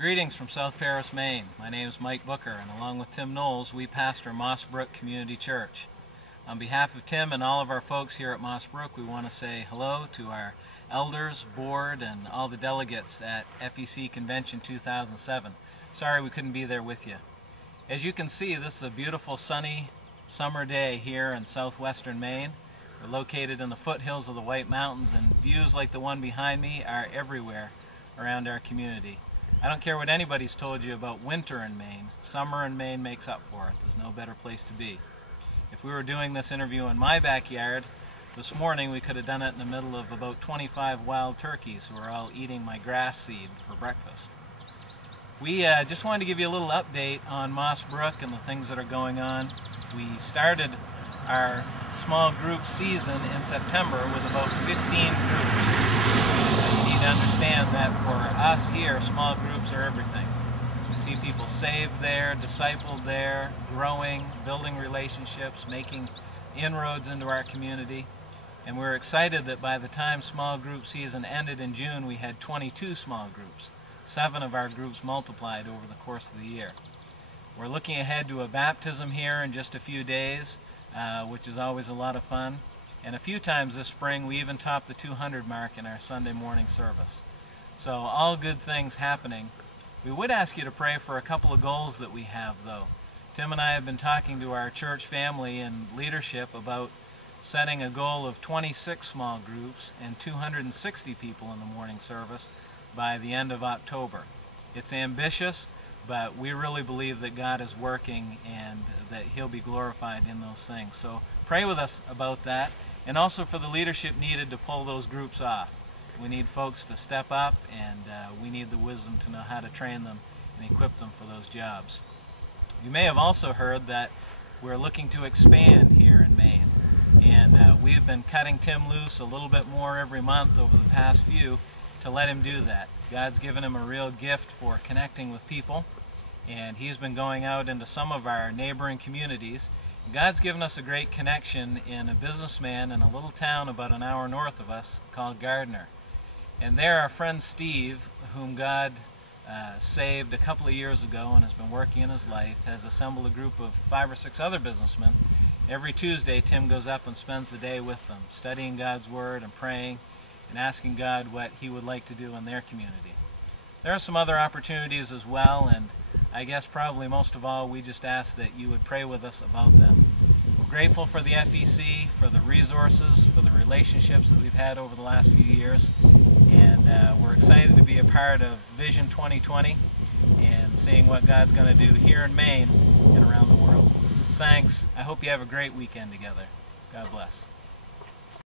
Greetings from South Paris, Maine. My name is Mike Booker, and along with Tim Knowles, we pastor Moss Brook Community Church. On behalf of Tim and all of our folks here at Moss Brook, we want to say hello to our elders, board, and all the delegates at FEC Convention 2007. Sorry we couldn't be there with you. As you can see, this is a beautiful sunny summer day here in southwestern Maine. We're located in the foothills of the White Mountains, and views like the one behind me are everywhere around our community. I don't care what anybody's told you about winter in Maine. Summer in Maine makes up for it. There's no better place to be. If we were doing this interview in my backyard this morning, we could have done it in the middle of about 25 wild turkeys who are all eating my grass seed for breakfast. We just wanted to give you a little update on Moss Brook and the things that are going on. We started our small group season in September with about 15 groups. To understand that for us here, small groups are everything. We see people saved there, discipled there, growing, building relationships, making inroads into our community. And we're excited that by the time small group season ended in June, we had 22 small groups. 7 of our groups multiplied over the course of the year. We're looking ahead to a baptism here in just a few days, which is always a lot of fun. And a few times this spring we even topped the 200 mark in our Sunday morning service. So all good things happening. We would ask you to pray for a couple of goals that we have though. Tim and I have been talking to our church family and leadership about setting a goal of 26 small groups and 260 people in the morning service by the end of October. It's ambitious, but we really believe that God is working and that He'll be glorified in those things. So pray with us about that, and also for the leadership needed to pull those groups off. We need folks to step up, and we need the wisdom to know how to train them and equip them for those jobs. You may have also heard that we're looking to expand here in Maine, and we've been cutting Tim loose a little bit more every month over the past few to let him do that. God's given him a real gift for connecting with people, and he's been going out into some of our neighboring communities. God's given us a great connection in a businessman in a little town about an hour north of us called Gardner. And there our friend Steve, whom God saved a couple of years ago and has been working in his life, has assembled a group of 5 or 6 other businessmen. Every Tuesday Tim goes up and spends the day with them, studying God's Word and praying and asking God what He would like to do in their community. There are some other opportunities as well, and I guess probably most of all we just ask that you would pray with us about them. We're grateful for the FEC, for the resources, for the relationships that we've had over the last few years, and we're excited to be a part of Vision 2020 and seeing what God's going to do here in Maine and around the world. Thanks. I hope you have a great weekend together. God bless.